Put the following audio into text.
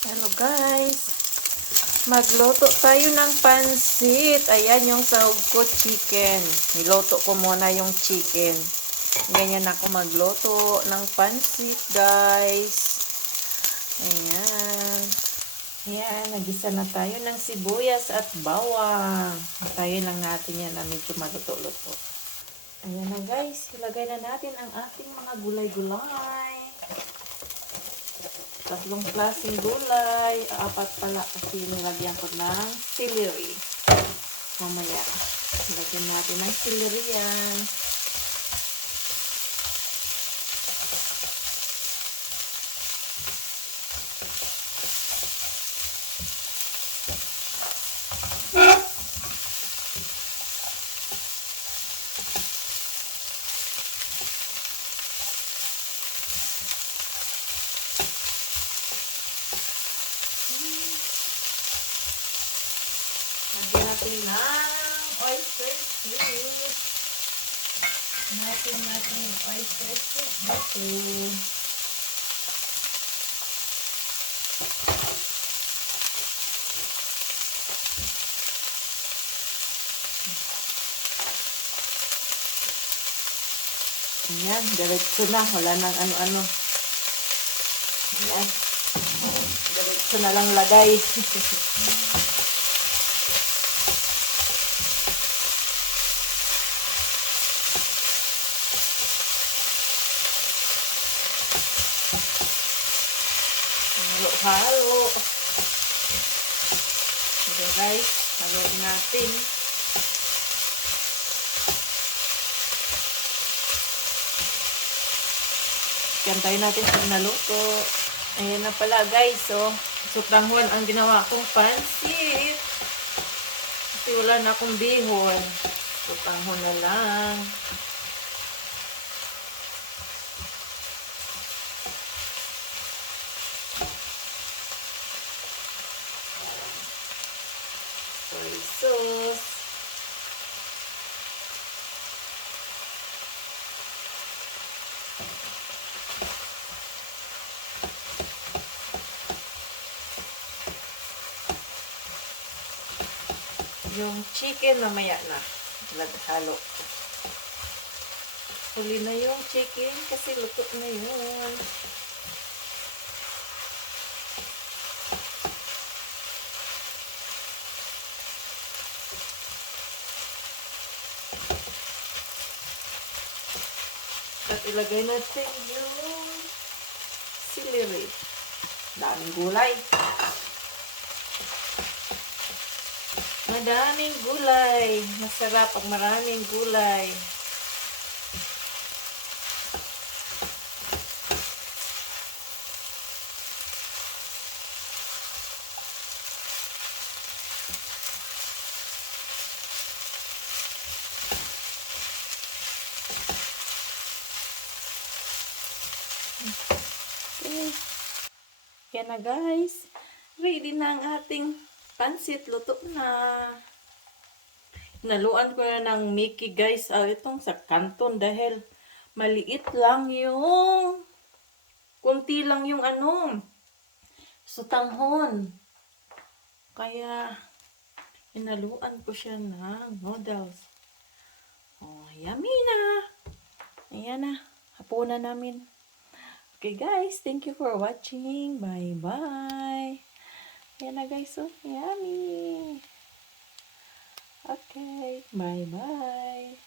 Hello guys, magluto tayo ng pansit. Ayan yung sahog ko, chicken. Niloto ko muna yung chicken. Ganyan ako magluto ng pansit guys. Ayan. Ayan, nagisa na tayo ng sibuyas at bawang. Tayo lang natin yan na medyo maluto-luto. Ayan na guys, ilagay na natin ang ating mga gulay-gulay. Tatlong klaseng gulay. Apat pala kasi nilagyan ko ng celery. Mamaya, lagyan natin ng celery yan. Lagyan natin ng oyster sauce. Natin yung oyster sauce dito. Ayan, diretso na. Wala nang ano-ano. Ayan. Diretso na lang lagay. Halo-halo. Ito guys, haluin natin. Kantayin natin sa naluto. Ayan na pala guys, oh. Sutranghon ang ginawa kong pansit. Kasi wala na akong bihon. Sutranghon na lang. Soy sauce. Yung chicken mamaya na. Halo. Huli na yung chicken kasi luto na yun. At ilagay natin yung celery. Daming gulay. Madaming gulay. Masarap pag maraming gulay. Okay. Yan na guys. Ready na ang ating pansit. Luto na. Naluan ko na ng Mickey guys. Itong sa kanton dahil maliit lang yung kunti lang yung sutanghon. Kaya inaluan ko siya ng noodles. Oh, yummy na. Ayan na. Hapunan namin. Okay guys, thank you for watching. Bye-bye. Ayan na guys, so yummy. Okay, bye-bye.